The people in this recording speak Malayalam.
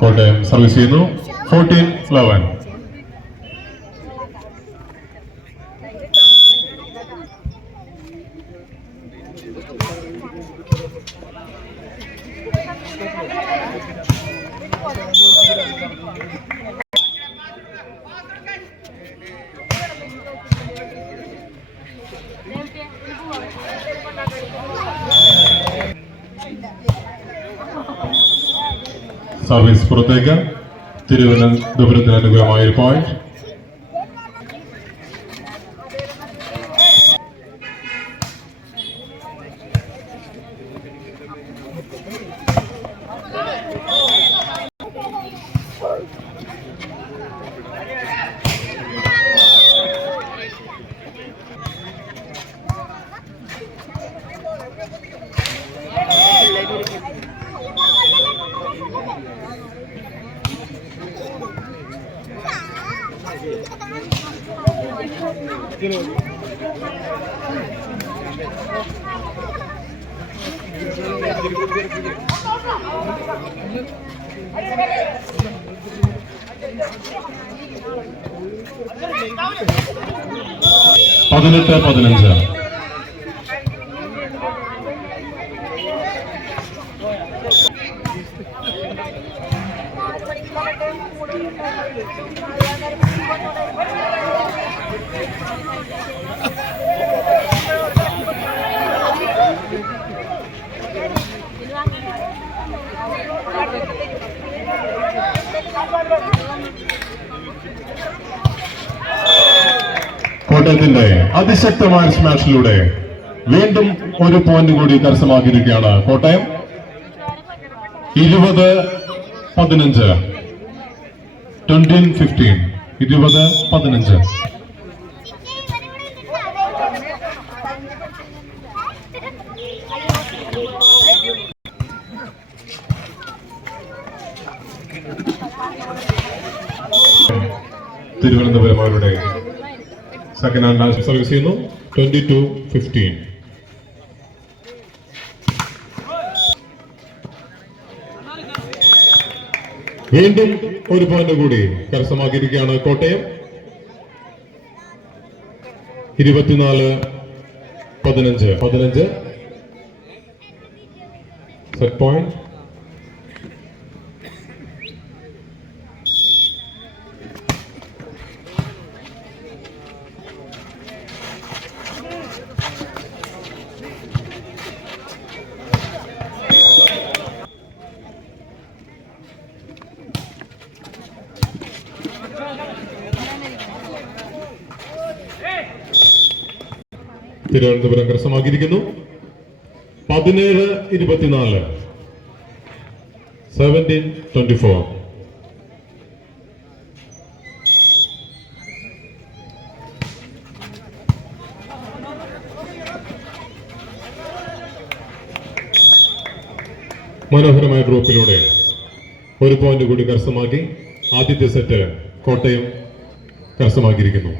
കോട്ടയം സർവീസ് ചെയ്യുന്നു 14-11. സർവീസ് പുറത്തേക്ക്. തിരുവനന്തപുരത്തിന് അനുകൂലമായ ഒരു പോയിന്റ്. പതിനെട്ട് 15. കോട്ടയത്തിന്റെ അതിശക്തമായ സ്മാഷിലൂടെ വീണ്ടും ഒരു പോയിന്റ് കൂടി കരസ്ഥമാക്കിയിരിക്കുകയാണ് കോട്ടയം. 20-15. 20-15. 20-15. തിരുവനന്തപുരം അവരുടെ സെക്കൻഡ് ഹാൻഡ് ലാസ്റ്റ് സർവീസ് ചെയ്യുന്നു 22-15. വീണ്ടും ഒരു പോയിന്റ് കൂടി കരസ്ഥമാക്കിയിരിക്കുകയാണ് കോട്ടയം. 24-15. Set point. തിരുവനന്തപുരം കരസ്ഥമാക്കിയിരിക്കുന്നു 17-24. 17-24. മനോഹരമായ ഡ്രോപ്പിലൂടെ ഒരു പോയിന്റ് കൂടി കരസ്ഥമാക്കി ആദ്യത്തെ സെറ്റ് കോട്ടയം കരസ്ഥമാക്കിയിരിക്കുന്നു.